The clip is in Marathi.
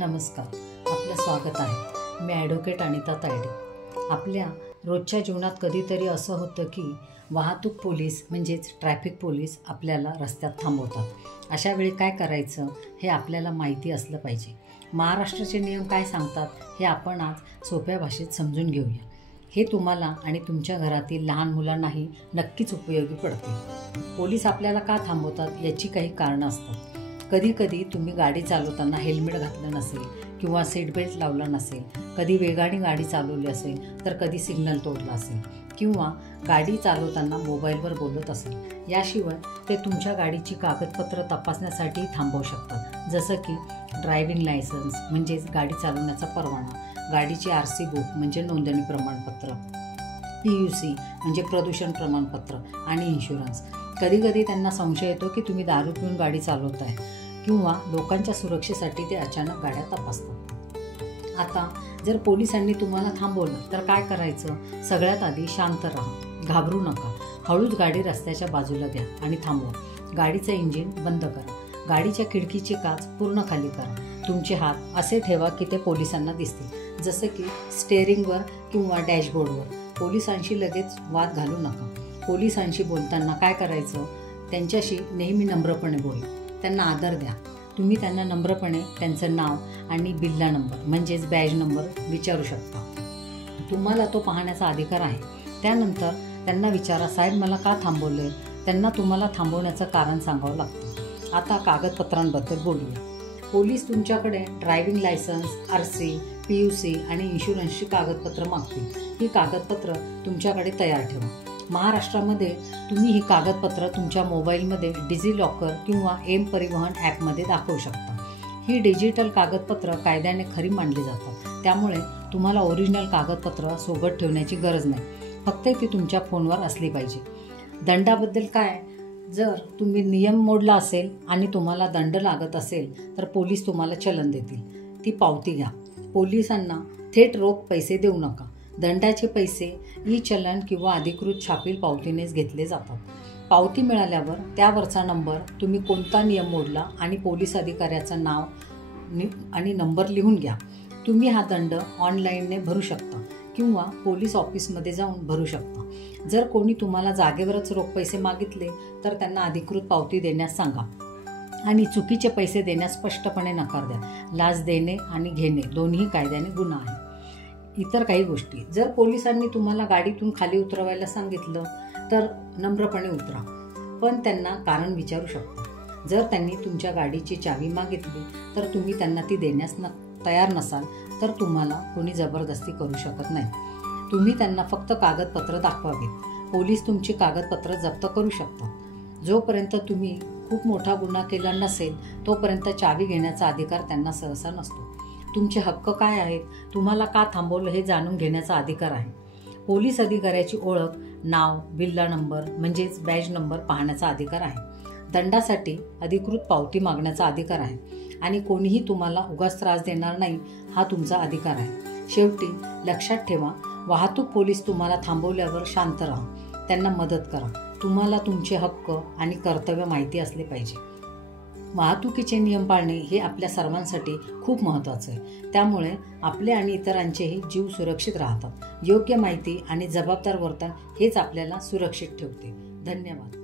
नमस्कार, आपलं स्वागत आहे. मी ॲडव्होकेट अनिता तायडे. आपल्या रोजच्या जीवनात कधीतरी असं होतं की वाहतूक पोलीस म्हणजेच ट्रॅफिक पोलीस आपल्याला रस्त्यात थांबवतात. अशा वेळी काय करायचं हे आपल्याला माहिती असलं पाहिजे. महाराष्ट्राचे नियम काय सांगतात हे आपण आज सोप्या भाषेत समजून घेऊया. हे तुम्हाला आणि तुमच्या घरातील लहान मुलांनाही नक्कीच उपयोगी पडते. पोलीस आपल्याला का थांबवतात याची काही कारणं असतात. कधी तुम्ही गाडी चालवताना हेल्मेट घातलं नसेल किंवा सीट बेल्ट लावला नसेल, कधी वेगाने गाडी चालवली असेल, तर कधी सिग्नल तोडला असेल किंवा गाडी चालवताना मोबाईलवर बोलत असेल. याशिवाय ते तुमच्या गाडीची कागदपत्र तपासण्यासाठी थांबवू शकतात, जसं की ड्रायव्हिंग लायसन्स म्हणजेच गाडी चालवण्याचा परवाना, गाडीची RC बुक म्हणजे नोंदणी प्रमाणपत्र, PUC म्हणजे प्रदूषण प्रमाणपत्र आणि इन्शुरन्स. कधी त्यांना संशय येतो की तुम्ही दारू पिऊन गाडी चालवताय किंवा लोकांच्या सुरक्षेसाठी ते अचानक गाड्या तपासतात. आता जर पोलिसांनी तुम्हाला थांबवलं तर काय करायचं? सगळ्यात आधी शांत राहा, घाबरू नका. हळूच गाडी रस्त्याच्या बाजूला द्या आणि थांबवा. गाडीचं इंजिन बंद करा. गाडीच्या खिडकीची काच पूर्ण खाली करा. तुमचे हात असे ठेवा की ते पोलिसांना दिसतील, जसं की स्टेअरिंगवर किंवा डॅशबोर्डवर. पोलिसांशी लगेच वाद घालू नका. पोलिसांशी बोलताना काय करायचं? त्यांच्याशी नेहमी नम्रपणे बोला. त्यांना आदर द्या. तुम्ही त्यांना नम्रपणे त्यांचं नाव आणि बिल्ला नंबर म्हणजेच बॅज नंबर विचारू शकता. तुम्हाला तो पाहण्याचा अधिकार आहे. त्यानंतर त्यांना विचारा, साहेब मला का थांबवले? त्यांना तुम्हाला थांबवण्याचं कारण सांगावं लागतं. आता कागदपत्रांबद्दल बोलूया. पोलीस तुमच्याकडे ड्रायव्हिंग लायसन्स, RC, PUC आणि इन्शुरन्सची कागदपत्र मागतील. ही कागदपत्र तुमच्याकडे तयार ठेवा. महाराष्ट्रामध्ये तुम्ही ही कागदपत्र तुमच्या मोबाईलमध्ये डिजिलॉकर किंवा परिवहन ॲपमध्ये दाखवू शकता. ही डिजिटल कागदपत्र कायद्याने खरी मानली जातात. त्यामुळे तुम्हाला ओरिजिनल कागदपत्र सोबत ठेवण्याची गरज नाही. फक्त ती तुमच्या फोनवर असली पाहिजे. दंडाबद्दल काय? जर तुम्ही नियम मोडला असेल आणि तुम्हाला दंड लागत असेल तर पोलीस तुम्हाला चलन देतील. ती पावती घ्या. पोलिसांना थेट रोख पैसे देऊ नका. दंडाचे पैसे चलन किंवा अधिकृत छापील पावतीनेच घेतले जातात. पावती मिळाल्यावर त्यावरचा नंबर, तुम्ही कोणता नियम मोडला आणि पोलीस अधिकाऱ्याचं नाव आणि नंबर लिहून घ्या. तुम्ही हा दंड ऑनलाईनने भरू शकता किंवा पोलीस ऑफिसमध्ये जाऊन भरू शकता. जर कोणी तुम्हाला जागेवरच रोख पैसे मागितले तर त्यांना अधिकृत पावती देण्यास सांगा आणि चुकीचे पैसे देण्यास स्पष्टपणे नकार द्या. लाच देणे आणि घेणे दोन्ही कायद्याने गुन्हा आहे. इतर काही गोष्टी, जर पोलिसांनी तुम्हाला गाडीतून खाली उतरवायला सांगितलं तर नम्रपणे उतरा, पण त्यांना कारण विचारू शकता. जर त्यांनी तुमच्या गाडीची चावी मागितली तर तुम्ही त्यांना ती देण्यास तयार नसाल तर तुम्हाला कोणी जबरदस्ती करू शकत नाही. तुम्ही त्यांना फक्त कागदपत्र दाखवावीत. पोलीस तुमची कागदपत्र जप्त करू शकतात. जोपर्यंत तुम्ही खूप मोठा गुन्हा केला नसेल तोपर्यंत चावी घेण्याचा अधिकार त्यांना सहसा नसतो. तुमचे हक्क काय आहेत? तुम्हाला का थांबवलं हे जाणून घेण्याचा अधिकार आहे. पोलीस अधिकाऱ्याची ओळख, नाव, बिल्ला नंबर म्हणजेच बॅज नंबर पाहण्याचा अधिकार आहे. दंडासाठी अधिकृत पावती मागण्याचा अधिकार आहे आणि कोणीही तुम्हाला उगाच त्रास देणार नाही हा तुमचा अधिकार आहे. शेवटी लक्षात ठेवा, वाहतूक पोलीस तुम्हाला थांबवल्यावर शांत राहा. त्यांना मदत करा. तुम्हाला तुमचे हक्क आणि कर्तव्य माहिती असले पाहिजे. वाहतुकीचे नियम पाळणे हे आपल्या सर्वांसाठी खूप महत्त्वाचं आहे. त्यामुळे आपले आणि इतरांचेही जीव सुरक्षित राहतात. योग्य माहिती आणि जबाबदार वर्तन हेच आपल्याला सुरक्षित ठेवते. धन्यवाद.